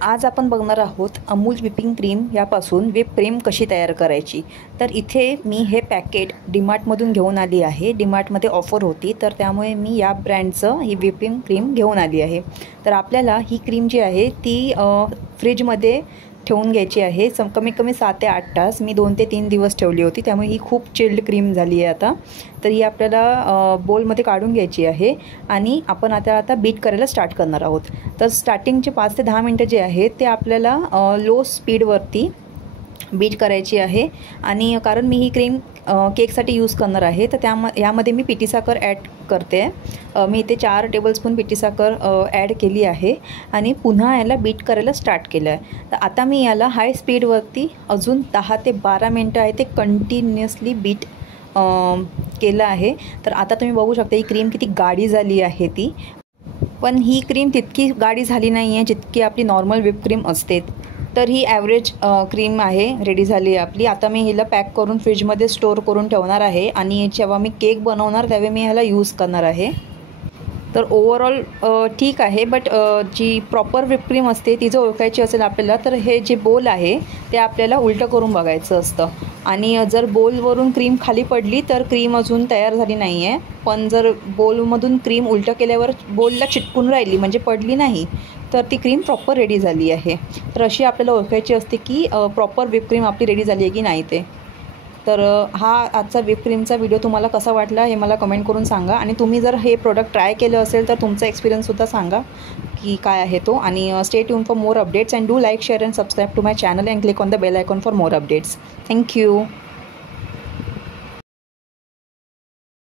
आज आपण बघणार आहोत अमूल व्हिपिंग क्रीम यापासून व्हिप क्रीम कशी तयार करायची। तर इथे मी हे पॅकेट डीमार्टमधून घेऊन आली आहे। डीमार्टमध्ये ऑफर होती तर त्यामुळे मी या ब्रँडचं ही व्हिपिंग क्रीम घेऊन आली आहे। तर आपल्याला ही क्रीम जी आहे ती फ्रीजमध्ये ठेवून घ्यायची आहे। कमीत कमी 7 ते 8 तास। मी 2 ते 3 दिवस ठेवली होती, त्यामुळे ही खूप चिल्ड क्रीम झाली आहे आता। तर ही आपल्याला बोलमध्ये काढून घ्यायची आहे आणि आपण आता बीट करायला स्टार्ट करणार आहोत। तर स्टार्टिंगचे 5 ते 10 मिनटं जे आहेत ते आपल्याला लो स्पीडवरती बीट करायची आहे। आणि कारण मी ही क्रीम केकसाठी यूज करणार आहे तर यामध्ये मी पिठी साखर ॲड करते। मी इथे 4 टेबलस्पून पिठी साखर ॲड केली आहे आणि पुन्हा याला बीट करायला स्टार्ट केलं आहे। तर आता मी याला हाय स्पीडवरती अजून 10 ते 12 मिनटं आहे ते कंटिन्युअसली बीट केलं आहे। तर आता तुम्ही बघू शकता ही क्रीम किती गाढी झाली आहे ती, पण ही क्रीम तितकी गाढी झाली नाही आहे जितकी आपली नॉर्मल व्हिप क्रीम असते। तर ही ॲव्हरेज क्रीम आहे, रेडी झाली आहे आपली। आता मी हिला पॅक करून फ्रीजमध्ये स्टोर करून ठेवणार आहे आणि जेव्हा मी केक बनवणार त्यावेळी मी ह्याला यूज करणार आहे। तर ओव्हरऑल ठीक आहे, बट जी प्रॉपर व्हिप क्रीम असते ती जर ओळखायची असेल आपल्याला तर हे जे बोल आहे ते आपल्याला उलटं करून बघायचं असतं। आणि जर बोलवरून क्रीम खाली पडली तर क्रीम अजून तयार झाली नाही आहे, पण जर बोलमधून क्रीम उलटं केल्यावर बोलला चिटकून राहिली म्हणजे पडली नाही तर ती क्रीम प्रॉपर रेडी झाली आहे। तर अशी आपल्याला ओळखायची असते की प्रॉपर व्हिप क्रीम आपली रेडी झाली आहे की नाही ते। तर हा आजचा व्हिप क्रीमचा व्हिडिओ तुम्हाला कसा वाटला हे मला कमेंट करून सांगा। आणि तुम्ही जर हे प्रोडक्ट ट्राय केलं असेल तर तुमचा एक्सपिरियन्ससुद्धा सांगा की काय आहे तो। आणि stay tune for more updates and do like share and subscribe to my channel and click on the bell icon for more updates. Thank you.